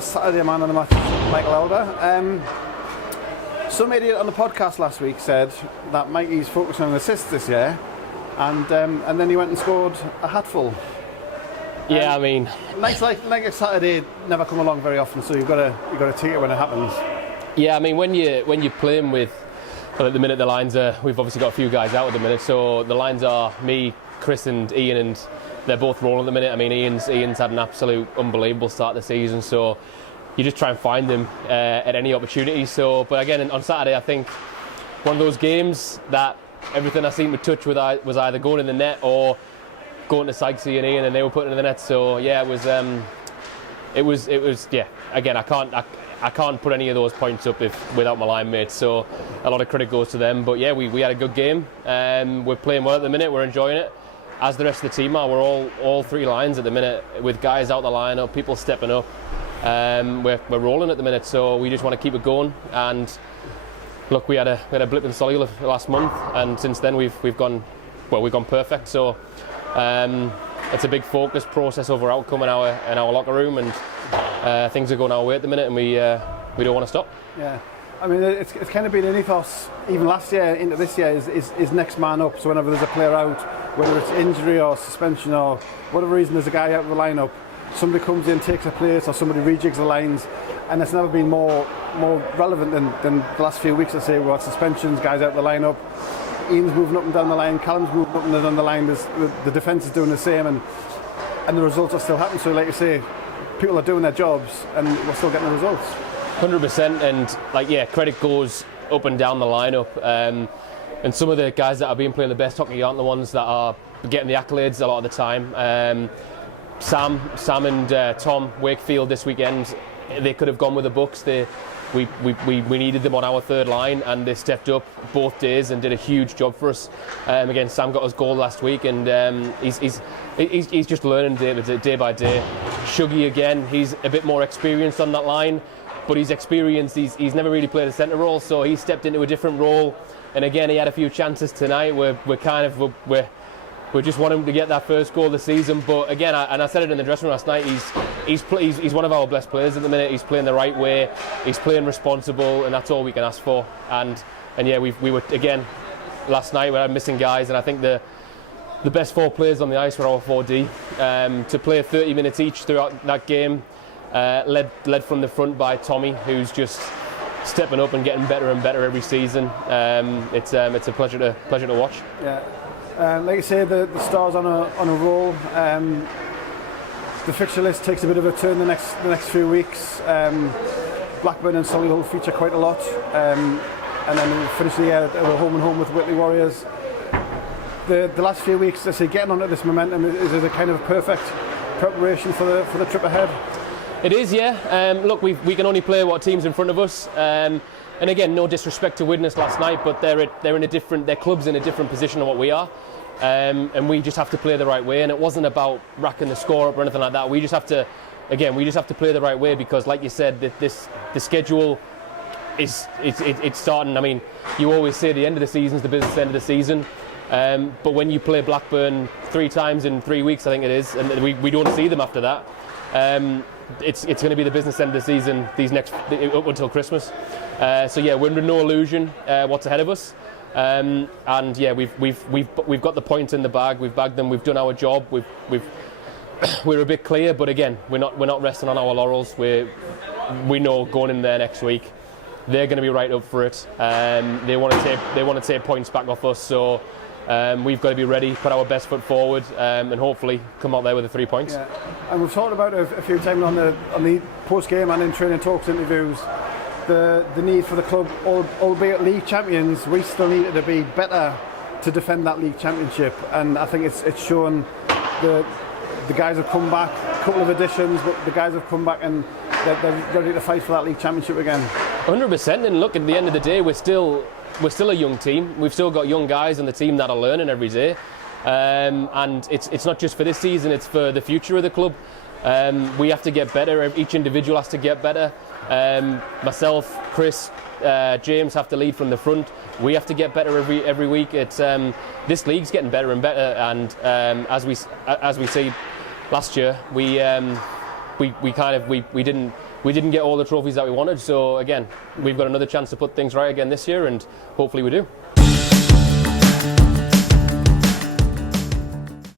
Saturday man on the match, Michael Elder. Some idiot on the podcast last week said that Mikey's focusing on assists this year, and then he went and scored a hatful. Yeah, I mean, nights like a Saturday never come along very often, so you've got to take it when it happens. Yeah, I mean, when you're playing with, well, at the minute the lines are, we've obviously got a few guys out at the minute, so the lines are me, Chris and Ian, and they're both rolling at the minute. I mean, Ian's had an absolute unbelievable start of the season, so you just try and find him at any opportunity. So, but again, on Saturday, I think one of those games that everything I seemed to touch with was either going in the net or going to Sykesy and Ian, and they were putting in the net. So yeah, it was yeah. Again, I can't put any of those points up without my line mates. So a lot of credit goes to them. But yeah, we had a good game. We're playing well at the minute. We're enjoying it, as the rest of the team are. We're all three lines at the minute with guys out the lineup, people stepping up. We're rolling at the minute, so we just want to keep it going. And look, we had a blip in Solihull last month, and since then we've gone perfect. So it's a big focus process over outcome in our locker room, and things are going our way at the minute, and we don't want to stop. Yeah, I mean, it's kind of been an ethos even last year into this year is next man up. So whenever there's a player out, whether it's injury or suspension or whatever reason, there's a guy out of the lineup, somebody comes in, takes a place, or somebody rejigs the lines, and it's never been more relevant than the last few weeks. I say we've got suspensions, guys out of the lineup, Ian's moving up and down the line, Callum's moving up and down the line, the defence is doing the same, and the results are still happening. So like you say, people are doing their jobs and we're still getting the results. 100%, and credit goes up and down the lineup, and some of the guys that have been playing the best hockey aren't the ones that are getting the accolades a lot of the time. Sam and Tom Wakefield this weekend, they could have gone with the Bucks. We needed them on our third line, and they stepped up both days and did a huge job for us. Again, Sam got us goal last week, and he's just learning day by day. Shuggy again, he's a bit more experienced on that line, but he's experienced. He's never really played a centre role, so he stepped into a different role. And again, he had a few chances tonight. We just want him to get that first goal of the season. But again, I said it in the dressing room last night, he's one of our best players at the minute. He's playing the right way, he's playing responsible, and that's all we can ask for. And yeah, we were, again, last night we had missing guys, and I think the best four players on the ice were our 4D. To play 30 minutes each throughout that game, led from the front by Tommy, who's just stepping up and getting better and better every season. It's a pleasure to watch. Yeah. Like you say, the Stars on a roll. The fixture list takes a bit of a turn the next few weeks. Blackburn and Solihull feature quite a lot, and then we finish the year at a home with Whitley Warriors. The last few weeks, I say, getting onto this momentum is a kind of perfect preparation for the trip ahead. It is, yeah. Look, we can only play what teams in front of us. And again, no disrespect to Widnes last night, but their club's in a different position than what we are, and we just have to play the right way. And it wasn't about racking the score up or anything like that. We just have to play the right way, because, like you said, the schedule it's starting. I mean, you always say the end of the season is the business end of the season, but when you play Blackburn 3 times in 3 weeks, I think it is, and we don't see them after that. It's going to be the business end of the season up until Christmas. So yeah, we're under no illusion what's ahead of us. And yeah, we've got the points in the bag. We've bagged them. We've done our job. We're a bit clear, but again, we're not resting on our laurels. We know going in there next week, they're going to be right up for it. They want to take points back off us. So we've got to be ready, put our best foot forward, and hopefully come out there with the 3 points. Yeah. And we've talked about it a few times on the post-game and in training talks interviews, the need for the club, albeit league champions, we still needed to be better to defend that league championship. And I think it's shown. The guys have come back, a couple of additions, but the guys have come back and they're ready to fight for that league championship again. 100%. And look, at the end of the day, we're still a young team. We've still got young guys on the team that are learning every day, and it's not just for this season, it's for the future of the club. We have to get better. Each individual has to get better. Myself, Chris, James have to lead from the front. We have to get better every week. This league's getting better and better, and as we see, last year we didn't we didn't get all the trophies that we wanted. So again, we've got another chance to put things right again this year, and hopefully we do.